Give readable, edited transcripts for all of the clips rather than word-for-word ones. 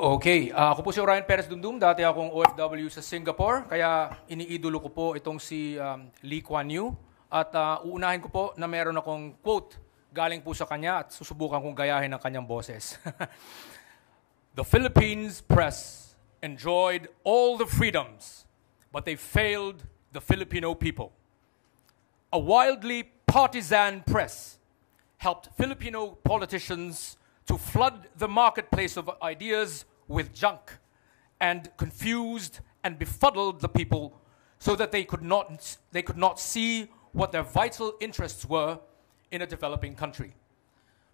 Okay, ako po si Orion Perez Dumdum. Dati akong OFW sa Singapore, kaya iniidolo ko po itong si Lee Kuan Yew. At uunahin ko po na meron akong quote galing po sa kanya at susubukan kong gayahin ang kanyang boses. The Philippines press enjoyed all the freedoms, but they failed the Filipino people. A wildly partisan press helped Filipino politicians to flood the marketplace of ideas with junk and confused and befuddled the people so that they could not see what their vital interests were in a developing country.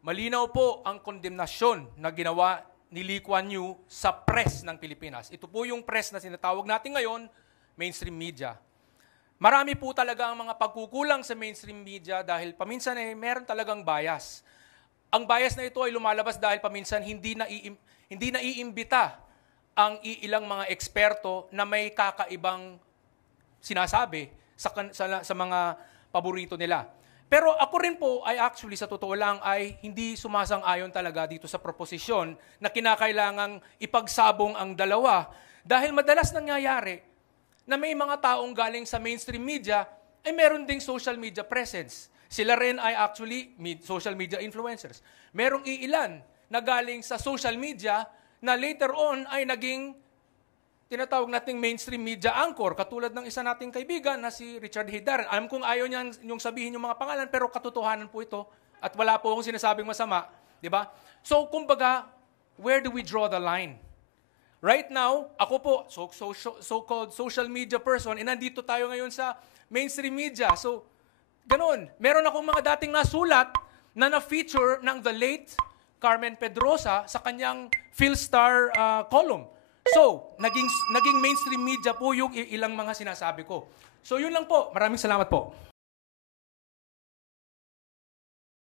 Malinaw po ang kondemnasyon na ginawa ni Lee Kuan Yew sa press ng Pilipinas. Ito po yung press na sinatawag natin ngayon, mainstream media. Marami po talaga ang mga pagkukulang sa mainstream media dahil paminsan meron talagang bias. Ang bias na ito ay lumalabas dahil paminsan hindi naiimbita ang ilang mga eksperto na may kakaibang sinasabi sa mga paborito nila. Pero ako rin po ay actually sa totoo lang ay hindi sumasang-ayon talaga dito sa proposisyon na kinakailangang ipagsabong ang dalawa dahil madalas nangyayari na may mga taong galing sa mainstream media ay meron ding social media presence. Sila rin ay actually social media influencers. Merong iilan na galing sa social media na later on ay naging tinatawag nating mainstream media anchor, katulad ng isa nating kaibigan na si Richard Heydaran. Alam kong ayaw niyan yung sabihin yung mga pangalan, pero katotohanan po ito at wala po akong sinasabing masama. Di ba? So, kumbaga, where do we draw the line? Right now, ako po, so-called social media person, nandito tayo ngayon sa mainstream media. So, ganun. Meron akong mga dating nasulat na na-feature ng the late Carmen Pedrosa sa kanyang PhilStar column. So, naging mainstream media po yung ilang mga sinasabi ko. So, yun lang po. Maraming salamat po.